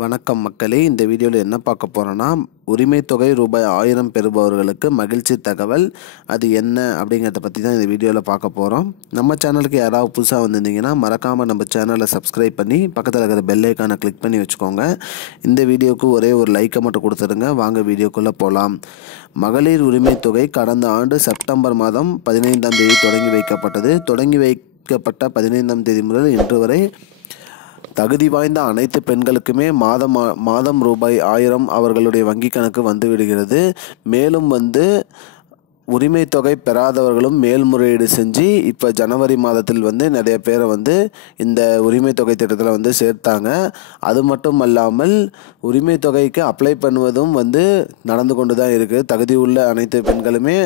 வணக்கம் மக்களே, இந்த வீடியோவில் என்ன பார்க்க போகிறோன்னா, உரிமை தொகை ரூபாய் 1000 பெறுபவர்களுக்கு மகிழ்ச்சி தகவல். அது என்ன அப்படிங்கிறத பற்றி தான் இந்த வீடியோவில் பார்க்க போகிறோம். நம்ம சேனலுக்கு யாராவது புதுசாக வந்திருந்தீங்கன்னா மறக்காமல் நம்ம சேனலை சப்ஸ்கிரைப் பண்ணி பக்கத்தில் இருக்கிற பெல் ஐக்கானை கிளிக் பண்ணி வச்சுக்கோங்க. இந்த வீடியோவுக்கு ஒரே ஒரு லைக்கை மட்டும் கொடுத்துருங்க. வாங்க வீடியோக்குள்ளே போகலாம். மகளிர் உரிமை தொகை கடந்த ஆண்டு செப்டம்பர் மாதம் 15ஆம் தேதி தொடங்கி வைக்கப்பட்டது. தொடங்கி வைக்கப்பட்ட 15ஆம் தேதி முதல் இன்று வரை தகுதி வாய்ந்த அனைத்து பெண்களுக்குமே மாதம் ரூபாய் 1000 அவர்களுடைய வங்கி கணக்கு வந்து விடுகிறது. மேலும் உரிமை தொகை பெறாதவர்களும் மேல்முறையீடு செஞ்சு இப்போ ஜனவரி மாதத்தில் நிறைய பேரை இந்த உரிமை தொகை திட்டத்தில் சேர்த்தாங்க. அது மட்டும் அல்லாமல் உரிமை தொகைக்கு அப்ளை பண்ணுவதும் நடந்து கொண்டு தான் இருக்குது. தகுதி உள்ள அனைத்து பெண்களுமே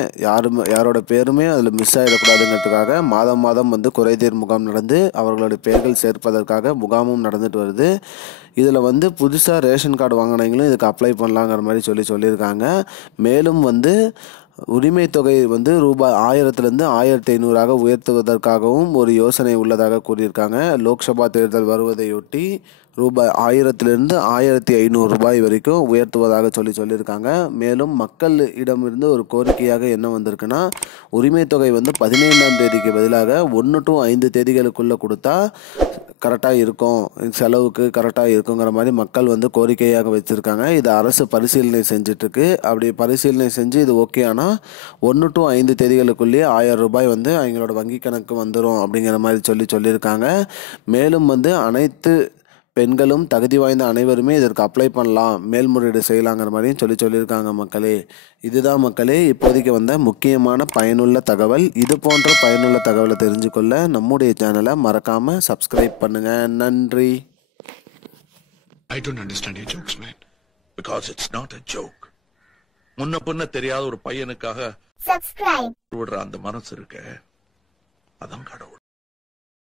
யாரோட பேருமே அதில் மிஸ் ஆகிடக்கூடாதுங்கிறதுக்காக மாதம் குறைதீர் முகாம் நடந்து அவர்களுடைய பெயர்கள் சேர்ப்பதற்காக முகாமும் நடந்துட்டு வருது. இதில் புதுசாக ரேஷன் கார்டு வாங்கினவங்களும் இதுக்கு அப்ளை பண்ணலாங்கிற மாதிரி சொல்லியிருக்காங்க. மேலும் உரிமை தொகை ரூபாய் 1000லேருந்து 1500 உயர்த்துவதற்காகவும் ஒரு யோசனை உள்ளதாக கூறியிருக்காங்க. லோக்சபா தேர்தல் வருவதையொட்டி ரூபாய் 1000லேருந்து 1500 வரைக்கும் உயர்த்துவதாக சொல்லியிருக்காங்க. மேலும் மக்களிடமிருந்து ஒரு கோரிக்கையாக என்ன வந்திருக்குன்னா, உரிமை தொகை 15ஆம் தேதிக்கு பதிலாக 1 to 5 தேதிகளுக்குள்ளே கொடுத்தா கரெக்டாக இருக்கும், செலவுக்கு கரெக்டாக இருக்குங்கிற மாதிரி மக்கள் கோரிக்கையாக வச்சுருக்காங்க. இது அரசு பரிசீலனை செஞ்சிட்ருக்கு. அப்படி பரிசீலனை செஞ்சு இது ஓகே ஆனால் 1 to 5 தேதிகளுக்குள்ளேயே 1000 ரூபாய் அவங்களோட வங்கி கணக்கு வந்துடும் அப்படிங்கிற மாதிரி சொல்லியிருக்காங்க. மேலும் அனைத்து பெண்களும் தகுதி வாய்ந்த அனைவருமே இதற்கு அப்ளை பண்ணலாம், மேல்முறையீடு செய்யலாங்கிற மாதிரியும் சொல்லியிருக்காங்க மக்களே. இதுதான் மக்களே இப்போதைக்கு முக்கியமான பயனுள்ள தகவல். இது போன்ற பயனுள்ள தகவலை தெரிஞ்சுக்கொள்ள நம்முடைய சேனலை மறக்காமல் சப்ஸ்கிரைப் பண்ணுங்கள். நன்றி. I don't understand your jokes, man. Because it's not a joke. முன்ன பின்ன தெரியாத ஒரு பையனுக்காக விடுற அந்த மனசு இருக்க, அதான் கடவுள்.